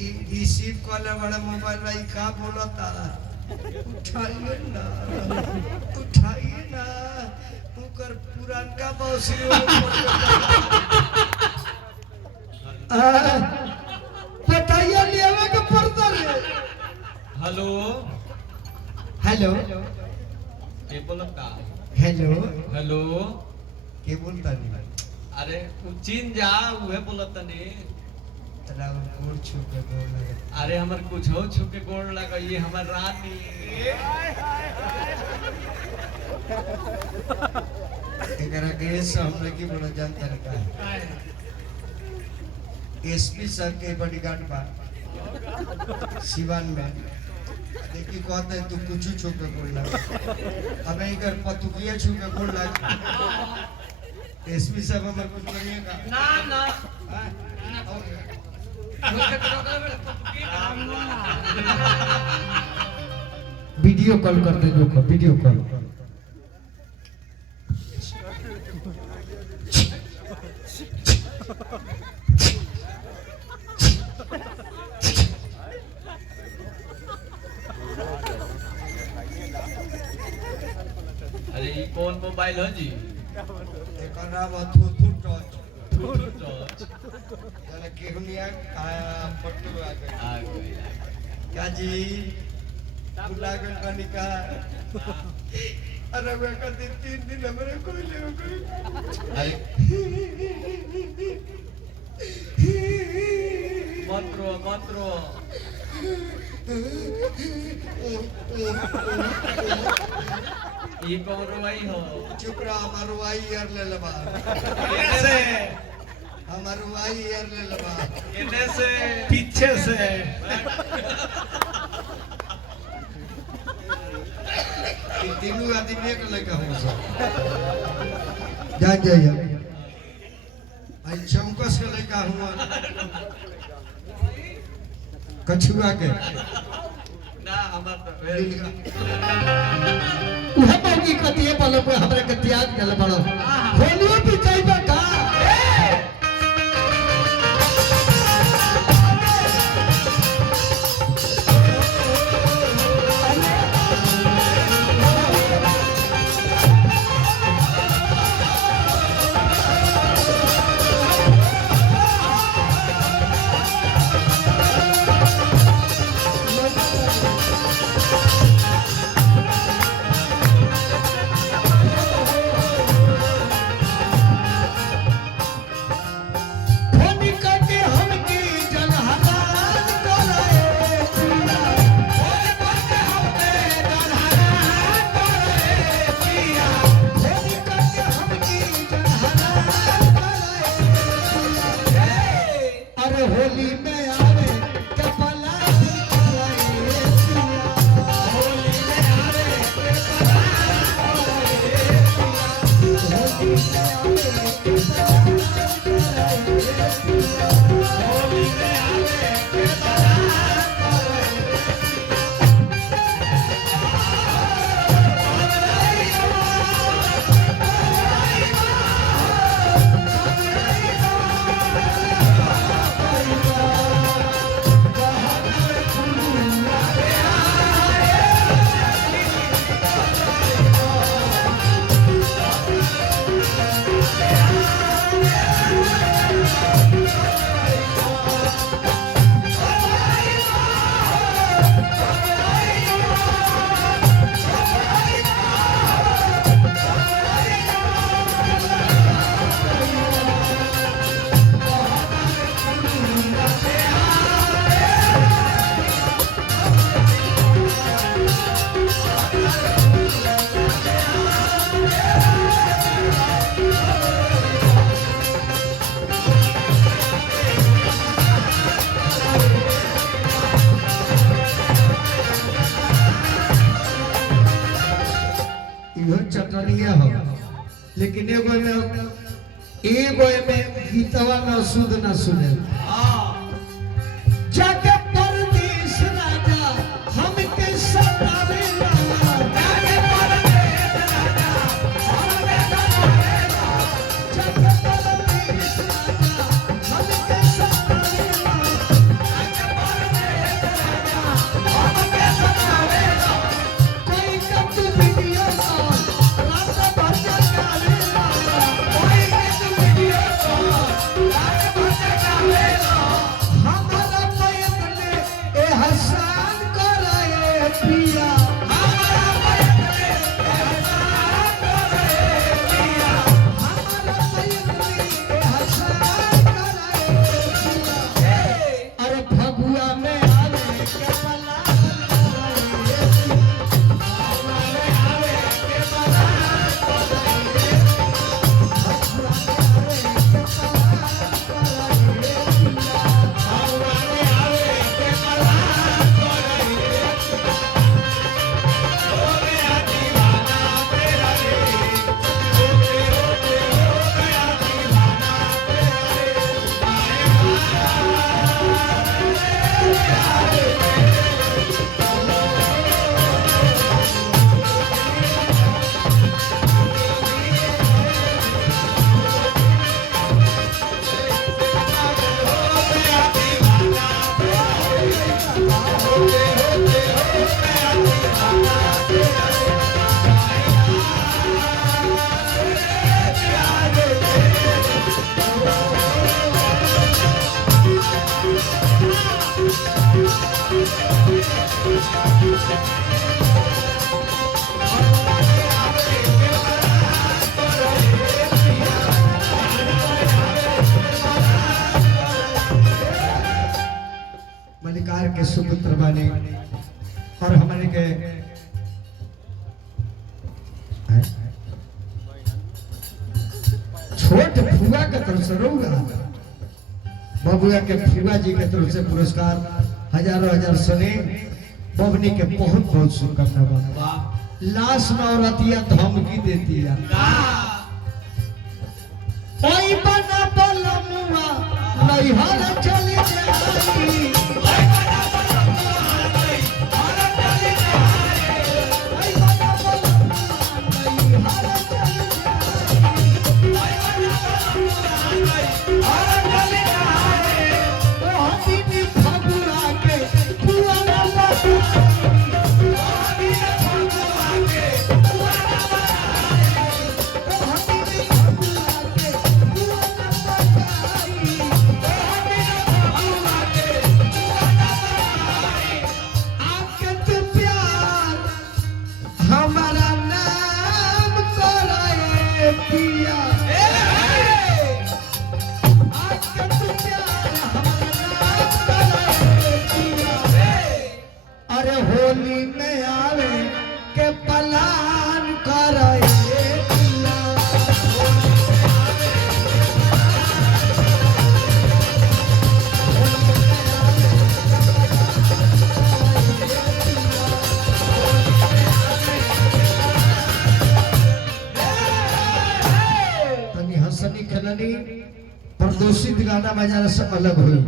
Receive वाला बड़ा mobile भाई का बोला तारा उठाइए ना उकर पुरान का बौसरी बताइए लेवा के पर्दा रे हेलो हेलो के बोलता हेलो हेलो के बोलता नहीं अरे चीन जा उहे बोलता नहीं तरा गोड़ छू के गोड़ लगे अरे हमर कुछ हो छू के गोड़ लगा ये हमर रानी एकरा केस हमने की बड़ा जानता का एसपी सर के बॉडीगार्ड बा सिवान में देखी कहते हैं तू कुछ छू के गोड़ लगा अब इकर पतुकिया छू के गोड़ लगा एसपी साहब हमर कुछ करिएगा ना ना वीडियो कॉल करते लोग वीडियो कॉल अरे ये कौन मोबाइल हो जी एक नाम थू टच जरा केहुनिया पट्टू आ गई क्या जी बुला गए कनिका अरे वे कहते 3 दिन हमरे कोई ले कोई अरे मत रो ये कौन रोई हो चुप रहा हमारो आई यार ले लबा कैसे हमारो आई यार ले लबा इन्हें से पीछे से तीनों आदमी एक लड़का हो सब जा आई चमकस के लड़का हुआ कछुआ के ना हमर उहे मौकी कतिए पल पे हमरा के त्याग देल बड़ो होलियो भी चाहिए का होली में आवे कपला होली में आवे चटनिया हो लेकिन एगो में गीतवा न शुद्ध न सुने जाके परदेश राजा हमके सतावेला जाके परदेश राजा हमके सतावेला जाके परदेश राजा हमके सतावेला जाके मलिकार के सुपुत्र बने और हमारे के छोट फुआ के तरफ से रहूंगा बबुआ के फुआ जी के तरफ से पुरस्कार हजारों हजार सने बबनी के बहुत बहुत शुभकामना। लाश में औरतिया धमकी देती है ओई बना बलमुआ नैहर चली जाई प्रदूषित गाना बजाना से अलग हुई।